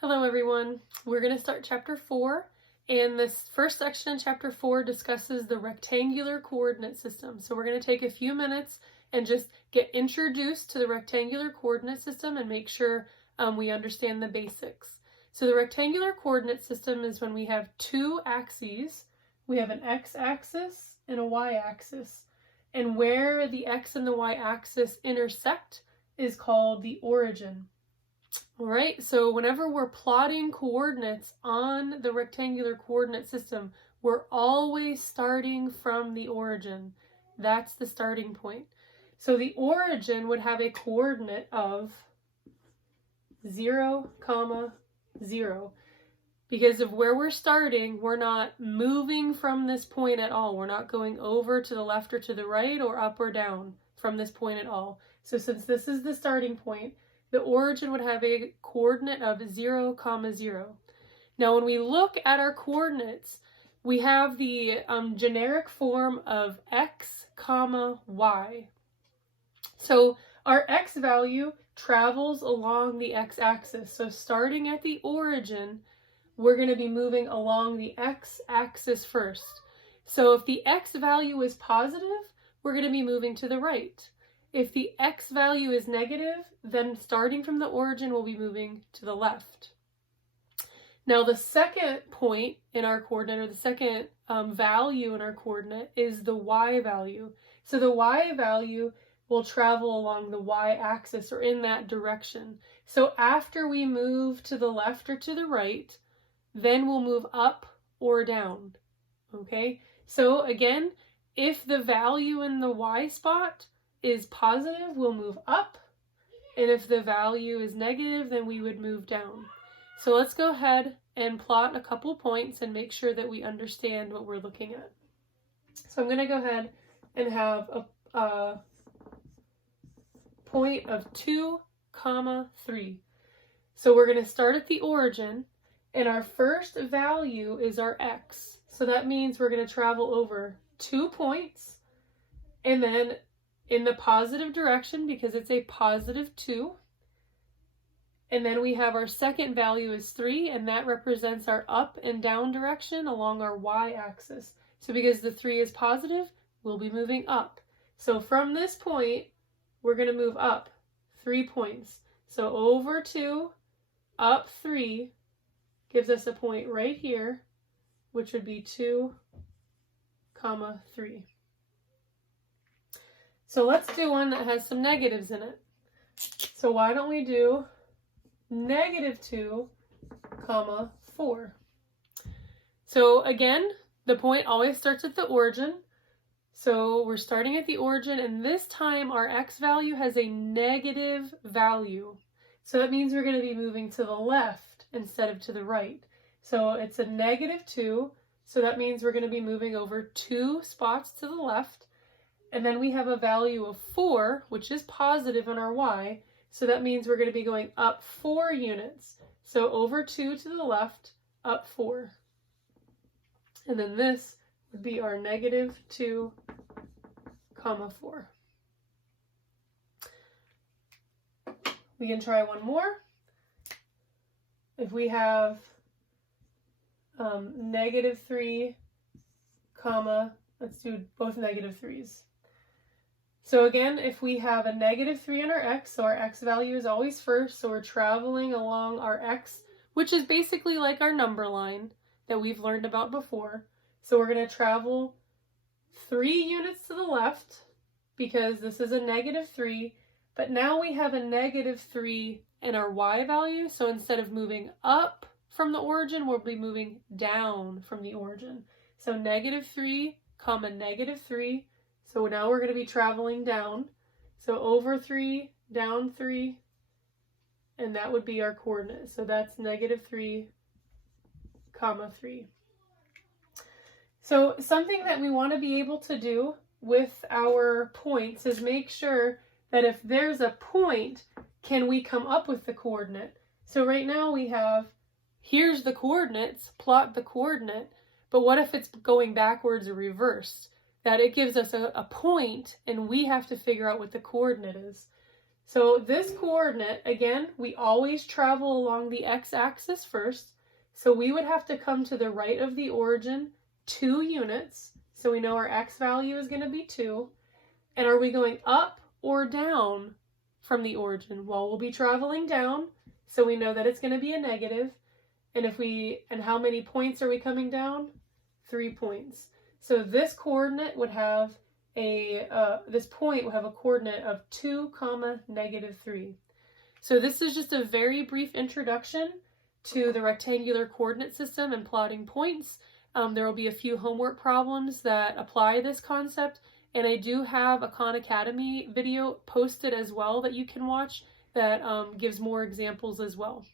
Hello everyone. We're going to start chapter 4, and this first section in chapter 4 discusses the rectangular coordinate system. So we're going to take a few minutes and just get introduced to the rectangular coordinate system and make sure we understand the basics. So the rectangular coordinate system is when we have two axes. We have an x-axis and a y-axis. And where the x and the y-axis intersect is called the origin. All right, so whenever we're plotting coordinates on the rectangular coordinate system, we're always starting from the origin. That's the starting point. So the origin would have a coordinate of 0, 0. Because of where we're starting, we're not moving from this point at all. We're not going over to the left or to the right or up or down from this point at all. So since this is the starting point, the origin would have a coordinate of 0, 0. Now, when we look at our coordinates, we have the generic form of x, y. So our x value travels along the x-axis. So starting at the origin, we're going to be moving along the x-axis first. So if the x value is positive, we're going to be moving to the right. If the x value is negative, then starting from the origin, we'll be moving to the left. Now, the second point in our coordinate, or the second value in our coordinate, is the y value. So the y value will travel along the y-axis, or in that direction. So after we move to the left or to the right, then we'll move up or down. Okay? So again, if the value in the y spot is positive, we'll move up, and if the value is negative, then we would move down. So let's go ahead and plot a couple points and make sure that we understand what we're looking at. So I'm going to go ahead and have a point of 2, 3. So we're going to start at the origin, and our first value is our x. So that means we're going to travel over 2 points, and then in the positive direction because it's a positive 2. And then we have our second value is 3, and that represents our up and down direction along our y-axis. So because the 3 is positive, we'll be moving up. So from this point, we're going to move up 3 points. So over 2, up 3 gives us a point right here, which would be 2, 3. So let's do one that has some negatives in it. So why don't we do -2, 4. So again, the point always starts at the origin. So we're starting at the origin, and this time our x value has a negative value. So that means we're going to be moving to the left instead of to the right. So it's a -2, so that means we're going to be moving over 2 spots to the left. And then we have a value of 4, which is positive in our y. So that means we're going to be going up 4 units. So over 2 to the left, up 4. And then this would be our -2, 4. We can try one more. If we have -3, let's do both -3s. So again, if we have a -3 on our x, so our x value is always first, so we're traveling along our x, which is basically like our number line that we've learned about before. So we're going to travel 3 units to the left, because this is a -3, but now we have a -3 in our y value, so instead of moving up from the origin, we'll be moving down from the origin. So -3, -3. So now we're going to be traveling down. So over 3, down 3, and that would be our coordinate. So that's -3, 3. So something that we want to be able to do with our points is make sure that if there's a point, can we come up with the coordinate? So right now we have, here's the coordinates, plot the coordinate, but what if it's going backwards or reversed? That it gives us a point, and we have to figure out what the coordinate is. So this coordinate, again, we always travel along the x-axis first. So we would have to come to the right of the origin 2 units. So we know our x value is going to be 2. And are we going up or down from the origin? Well, we'll be traveling down, so we know that it's going to be a negative. And how many points are we coming down? 3 points. So this coordinate would have this point will have a coordinate of 2, -3. So this is just a very brief introduction to the rectangular coordinate system and plotting points. There will be a few homework problems that apply this concept, and I do have a Khan Academy video posted as well that you can watch that gives more examples as well.